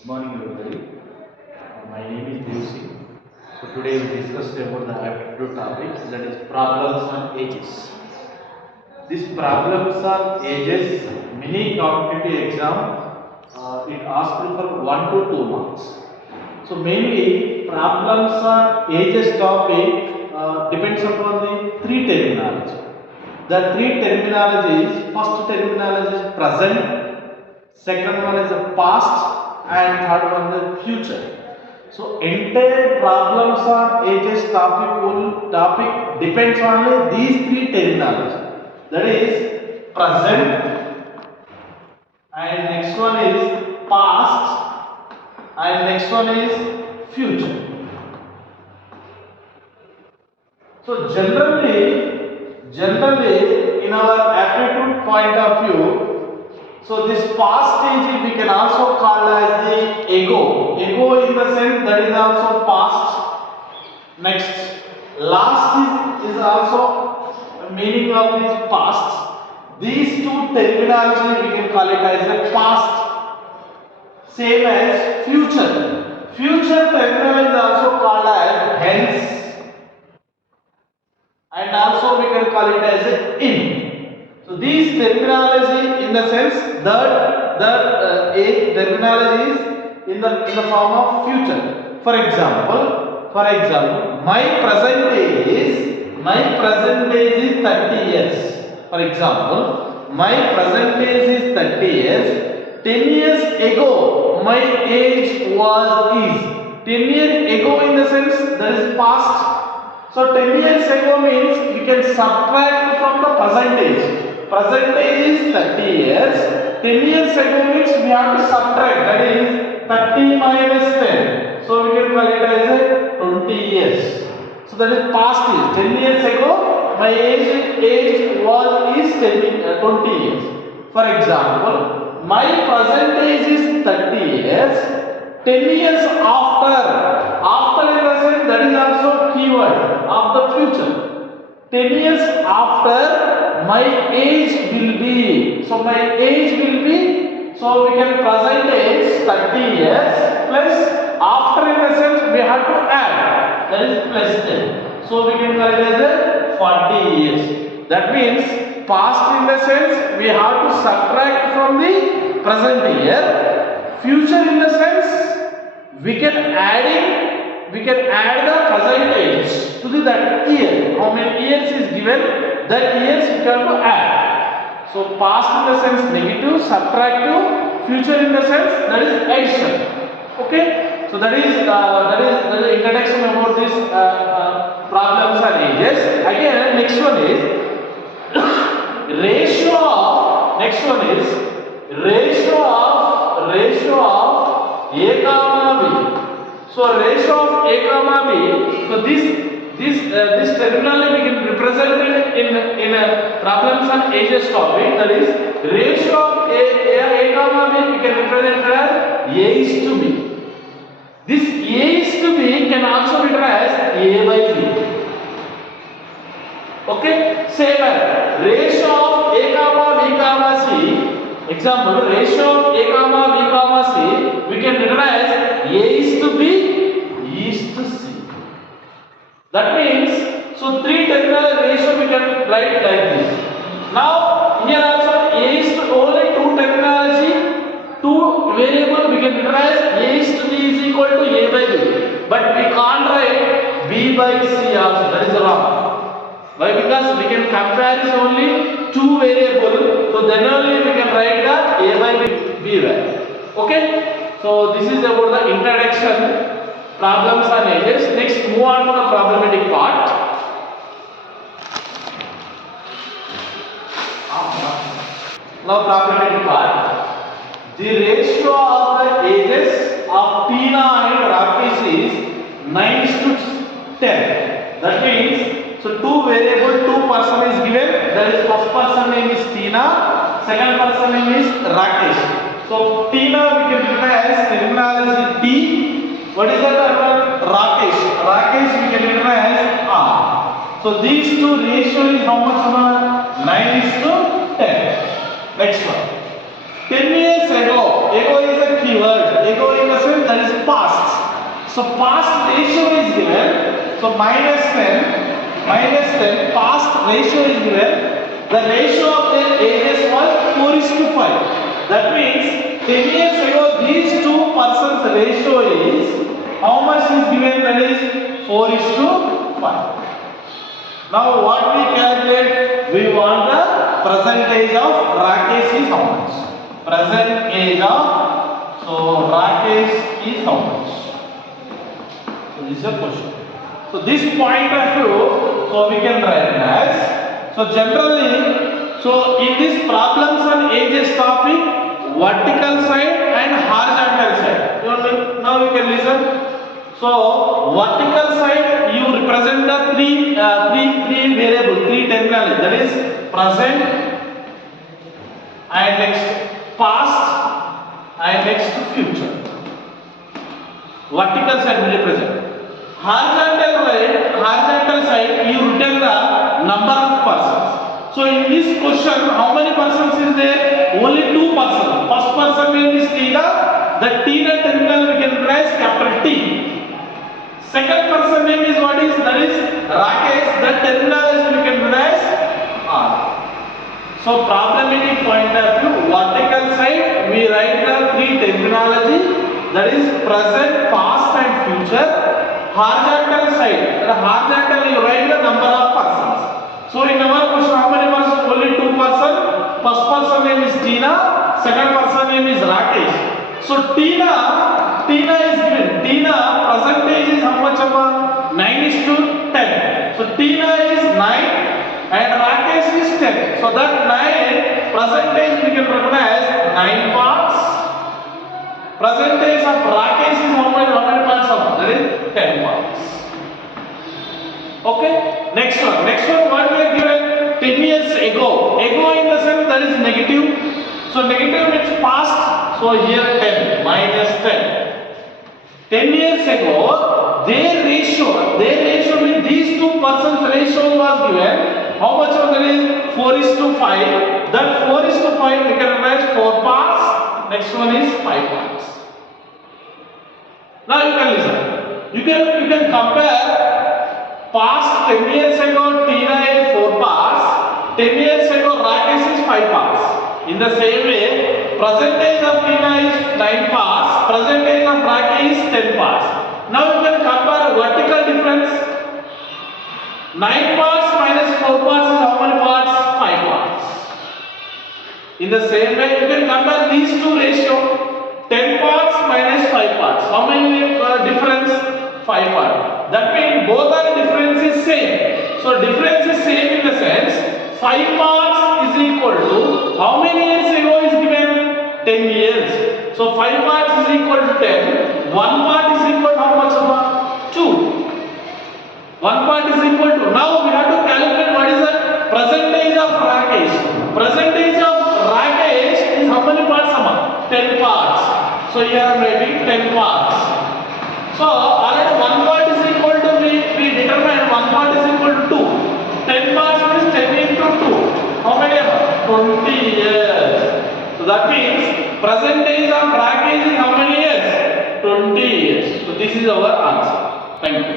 Good morning, everybody. My name is Dev Singh. So today we discussed about the aptitude topic, that is problems on ages. These problems on ages, many competitive exam, it asks for 1 to 2 marks. So mainly problems on ages topic depends upon the three terminology. The three terminologies: first terminology is present, second one is the past, and third one the future. So entire problems on ages topic depends on these three terminology. That is present, and next one is past, and next one is future. So generally in our aptitude point of view, so this past stage we can also call as the ego. Ego in the sense that is also past. Next, last is also meaning of this past. These two terminology we can call it as a past. Same as future. Future terminology is also called as hence, and also we can call it as a in. So these terminology in the sense that a terminology is in the form of future. For example, my present age is 30 years. For example, my present age is 30 years. 10 years ago, my age is 10 years ago in the sense that is past. So 10 years ago means we can subtract from the present age. Present age is 30 years. 10 years ago means we have to subtract, that is 30 minus 10. So we can call it as 20 years. So that is past age. 10 years ago my age was 20 years. For example, my present age is 30 years. 10 years after in the sense that is also keyword of the future. 10 years after my age will be. So my age will be, so we can present age 30 years plus after in the sense we have to add, that is plus 10. So we can call it as a 40 years. That means past in the sense we have to subtract from the present year. Future in the sense we can add the present age to that year. How many years is given, that years we have to add. So past in the sense negative, subtractive, future in the sense that is addition. Okay, so that is the introduction about this problems and ages. Again, next one is ratio of A comma B. So ratio of A comma B. So this terminology we can represent it in a problems on ages topic. That is ratio of A comma B we can represent it as A is to B. This A is to B can also be written as A by B. Okay, same as ratio of A comma B comma C. Example, ratio of A comma B comma C we can write as A is to B, E is to C. That means, so three terminal ratio we can write like this. Now here also A is to only two terminology, two variable we can write as A is to B is equal to A by B. But we can't write B by C also, that is wrong. Why? Because we can compare is only two variable, so then only we can write the A by B value. Okay, so this is about the introduction, problems on ages. Next, move on to the problematic part. Now problematic part. The ratio of the ages of Tina and Rakesh is 9:10. That means, so two variable, two person is given. That is first person name is Tina, second person name is Rakesh. So Tina we can write as terminology T. What is that? Rakesh. Rakesh we can write as R. So these two ratio is how much? 9:10. Next one. 10 years ago ego is a keyword. Ego in the sense that is past. So past ratio is given. So minus 10, past ratio is given. The ratio of their ages was 4:5. That means 10 years ago these two persons ratio is how much is given? That is 4:5. Now what we calculate? We want the present age of Rakesh is how much? Present age of Rakesh is how much? So this is a question. So this point of view, so we can write it as, so generally, so in this problems on ages topic, vertical side and horizontal side. Now you can listen. So vertical side you represent the three variable, three terminology, that is present and next past and next future. Vertical side will represent. Horizontal side you written the number of persons. So in this question, how many persons is there? Only two persons. First person name is Tina. The Tina terminal we can write capital T. Second person name is what is? That is Rakesh. The terminal we can write R. So problematic point of view, vertical side we write the three terminology, that is present, past and future. Horizontal side, the horizontal you write the number of persons. So in our question, how many persons? Only two persons. First person name is Tina, second person name is Rakesh. So Tina is given. Tina percentage is how much? 9:10. So Tina is 9 and Rakesh is 10. So that 9 percentage we can recognize 9 parts. Percentage of Rakesh is how many parts of? That is 10 parts. Okay. Next one what we are given? 10 years ago. Ago in the sense that is negative. So negative means past. So here 10 minus 10. 10 years ago, their ratio means these two persons ratio was given. How much of that is? 4:5. That 4:5 we can write 4 parts. Next one is 5 parts. Now you can listen. You can compare past 10 years ago Tina is 4 parts. 10 years ago Rakesh is 5 parts. In the same way, percentage of Tina is 9 parts. Percentage of Rakesh is 10 parts. Now you can compare vertical difference. 9 parts minus 4 parts is how many parts? 5 parts. In the same way, you can compare these two ratio. 10 parts minus 5 parts. How many difference? 5 parts. That means both are difference is same. So difference is same in the sense 5 parts is equal to how many years ago is given? 10 years. So 5 parts is equal to 10. 1 part is equal to how much? 2. 1 part is equal to. Now we have to calculate what is the percentage of Rakesh. Percentage of Rakesh is how many parts? 10 parts. So here I am writing 10 parts. So already 1 part is equal to we determined 1 part is equal to 2. 10 parts means 10 into 2. How many? 20 years. So that means percentage of Rakesh is how many years? 20 years. So this is our answer. Thank you.